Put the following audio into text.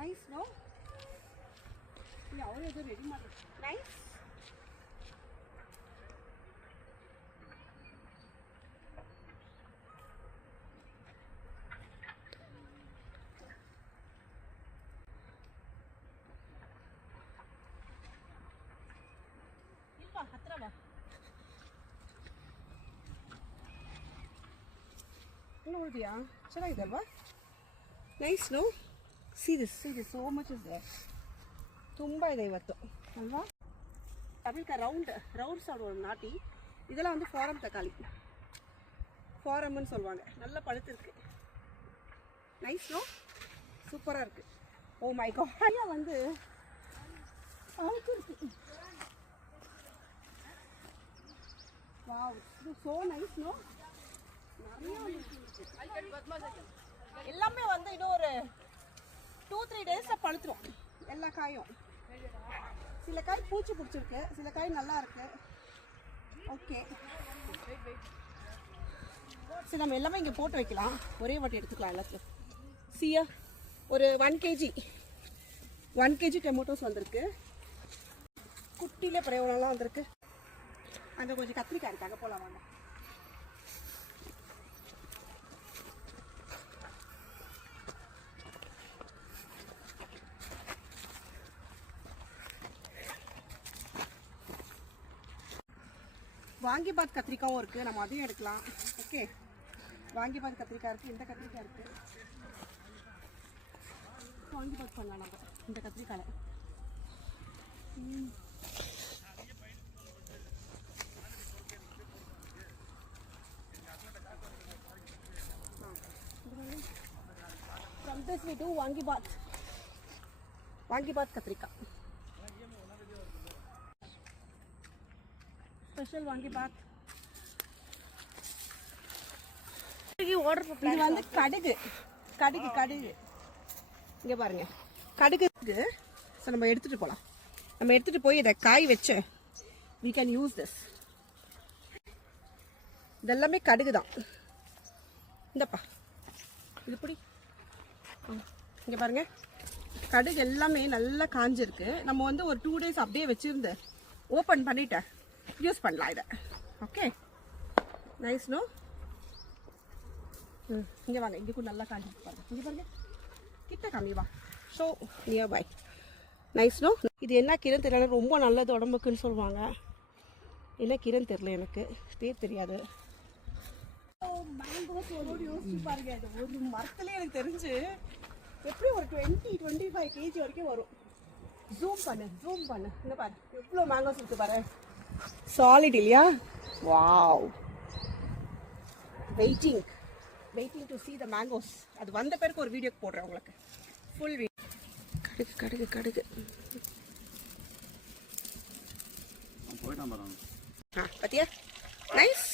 Nice, no? Yeah, already ready, mother. Nice. Nice, no? See this, so much is there. Tumba ಇದೆ ಇವತ್ತು ಅಲ್ವಾ ತಮಿಳ್ಕ round சாடு ஒரு நாட்டி இதெல்லாம் வந்து ஃபாரம் தக்காளி ஃபாரம்னு சொல்லுவாங்க நல்ல பழுத்து இருக்கு நைஸ் நோ சூப்பரா இருக்கு ஓ மை காட் ஐயா வந்து பழுத்து இருக்கு வாவ் சோ நைஸ் நோ எல்லாமே வந்து இன்னும் ஒரு 2-3 டேஸ்ல பழுத்துரும் எல்லா காயும் சில காய் பூச்சி பிடிச்சிருக்கு சில காய் நல்லா இருக்கு ஓகே சரி நம்ம எல்லாமே இங்கே போட்டு வைக்கலாம் ஒரே வாட்டி எடுத்துக்கலாம் எல்லாத்தையும் சியா ஒரு 1 kg டொமேட்டோஸ் வந்திருக்கு குட்டியிலே பிரயோகம்லாம் வந்திருக்கு அங்கே கொஞ்சம் கத்திரிக்காய் இருக்கு அங்கே போகலாம் வாங்க வாங்கிபாத் கத்திரிக்காயும் இருக்குது நம்ம அதையும் எடுக்கலாம் ஓகே வாங்கிபாத் கத்திரிக்காய் இருக்குது இந்த கத்திரிக்காய் இருக்குது வாங்கிபாத் பண்ணலாம் நம்ம இந்த கத்திரிக்காயில் from this we to vangibath கத்திரிக்காய் ஸ்பெஷல் வாங்கிபாத் ஆர்டர் இது வந்து கடுகு இங்கே பாருங்க கடுகு ஸோ நம்ம எடுத்துகிட்டு போகலாம் நம்ம எடுத்துகிட்டு போய் இதை காய் வச்சு we can use this இதெல்லாமே கடுகு தான் இந்தப்பா இது பிடி இங்கே பாருங்க கடுகு எல்லாமே நல்லா காஞ்சிருக்கு நம்ம வந்து ஒரு 2 days அப்படியே வச்சுருந்து ஓப்பன் பண்ணிட்டேன் யூஸ் பண்ணலாம் இதை ஓகே நைஸ் நோ இங்கே வாங்க இங்கே கூட நல்லா காஞ்சி பாருங்க இங்கே பாருங்க கிட்ட காமி வா so near by nice no இது என்ன கீரைன்னு தெரியல ரொம்ப நல்லது உடம்புக்குன்னு சொல்லுவாங்க என்ன கீரைன்னு தெரியல எனக்கு பேர் தெரியாது மேங்கோஸ் யோசிச்சு பாருங்க இது ஒரு மரத்துலேயே எனக்கு தெரிஞ்சு எப்படி ஒரு 20-25 kg வரைக்கும் வரும் ஜூம் பண்ணு இந்த பாரு எவ்வளோ மேங்கோஸ் இருக்கு பாரு சாலிட் இல்லையா wow waiting to see the mangoes அது வந்த பிறகு ஒரு வீடியோ போடுறேன் உங்களுக்கு ஃபுல் வீடியோ கடுகு பாத்தியா நைஸ்